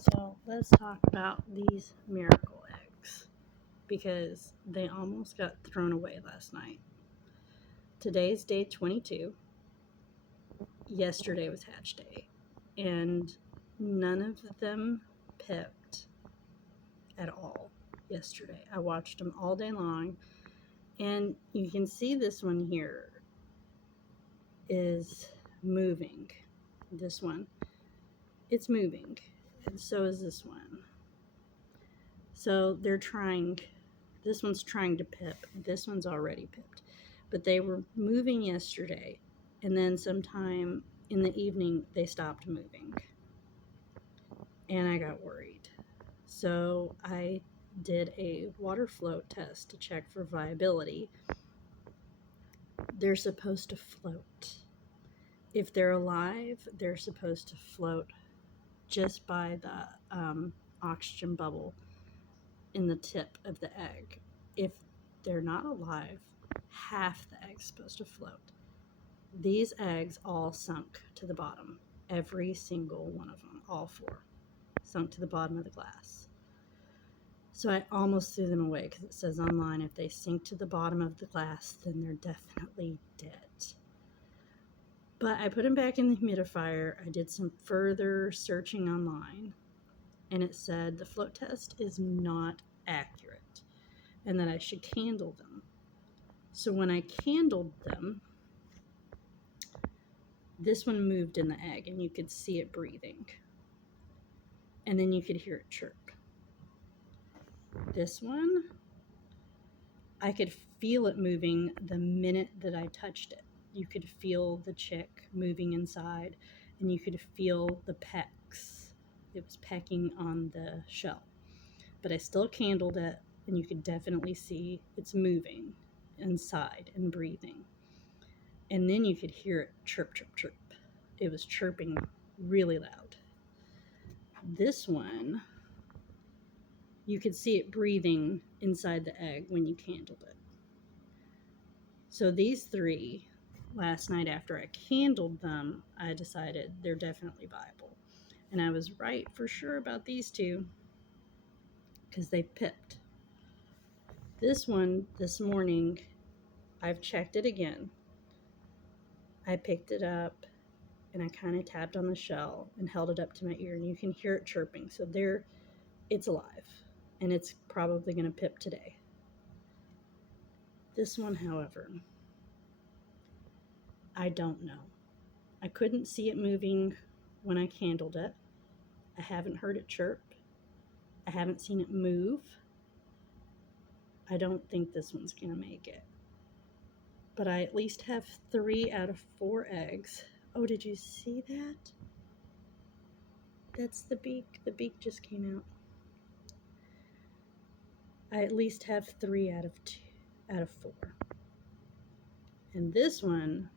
So let's talk about these miracle eggs because they almost got thrown away last night. Today's day 22. Yesterday was hatch day, and none of them pipped at all yesterday. I watched them all day long, and you can see this one here is moving. This one, it's moving, and so is this one. So they're trying. This one's trying to pip. This one's already pipped. But they were moving yesterday, and then sometime in the evening they stopped moving. And I got worried. So I did a water float test to check for viability. They're supposed to float. If they're alive, they're supposed to float just by the oxygen bubble in the tip of the egg. If they're not alive, half the egg's supposed to float. These eggs all sunk to the bottom. Every single one of them, all four, sunk to the bottom of the glass. So I almost threw them away because it says online if they sink to the bottom of the glass, then they're definitely dead. But I put them back in the humidifier. I did some further searching online, and it said the float test is not accurate and that I should candle them. So when I candled them, this one moved in the egg and you could see it breathing. And then you could hear it chirp. This one, I could feel it moving the minute that I touched it. You could feel the chick moving inside and you could feel the pecks. It was pecking on the shell. But I still candled it and you could definitely see it's moving inside and breathing. And then you could hear it chirp, chirp, chirp. It was chirping really loud. This one, you could see it breathing inside the egg when you candled it. So these three, last night after I candled them, I decided they're definitely viable. And I was right for sure about these two because they pipped. This one, this morning, I've checked it again. I picked it up and I kind of tapped on the shell and held it up to my ear, and you can hear it chirping. So it's alive, and it's probably going to pip today. This one, however, I don't know. I couldn't see it moving when I candled it. I haven't heard it chirp. I haven't seen it move. I don't think this one's going to make it. But I at least have 3 out of 4 eggs. Oh, did you see that? That's the beak. The beak just came out. I at least have 3 out of 4. And this one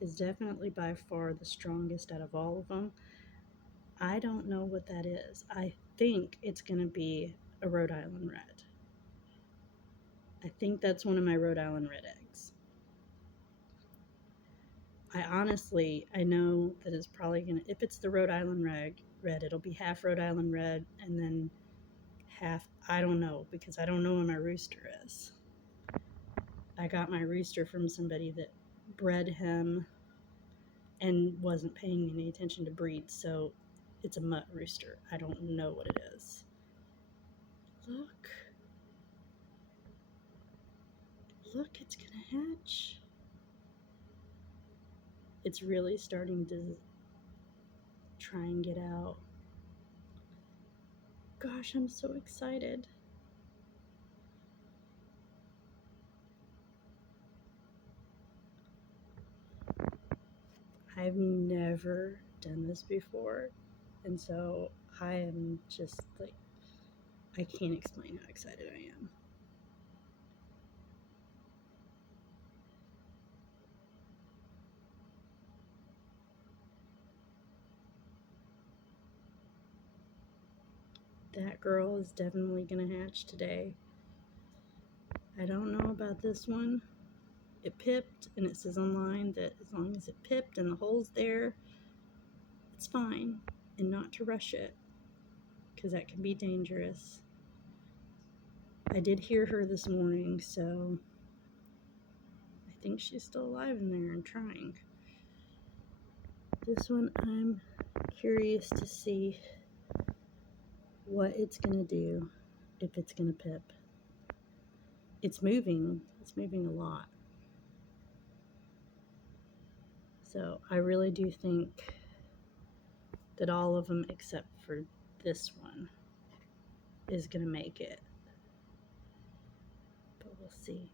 is definitely by far the strongest out of all of them. I don't know what that is. I think it's going to be a Rhode Island Red. I think that's one of my Rhode Island Red eggs. I know that it's probably going to, if it's the Rhode Island Red, it'll be half Rhode Island Red and then half, I don't know, because I don't know where my rooster is. I got my rooster from somebody that bred him and wasn't paying any attention to breeds, so it's a mutt rooster. I don't know what it is. Look, it's gonna hatch. It's really starting to try and get out. Gosh, I'm so excited. I've never done this before, and so I am just like, I can't explain how excited I am. That girl is definitely gonna hatch today. I don't know about this one. It pipped, and it says online that as long as it pipped and the hole's there, it's fine, and not to rush it. because that can be dangerous. I did hear her this morning, so I think she's still alive in there and trying. This one, I'm curious to see what it's going to do, if it's going to pip. It's moving a lot. So I really do think that all of them except for this one is going to make it. But we'll see.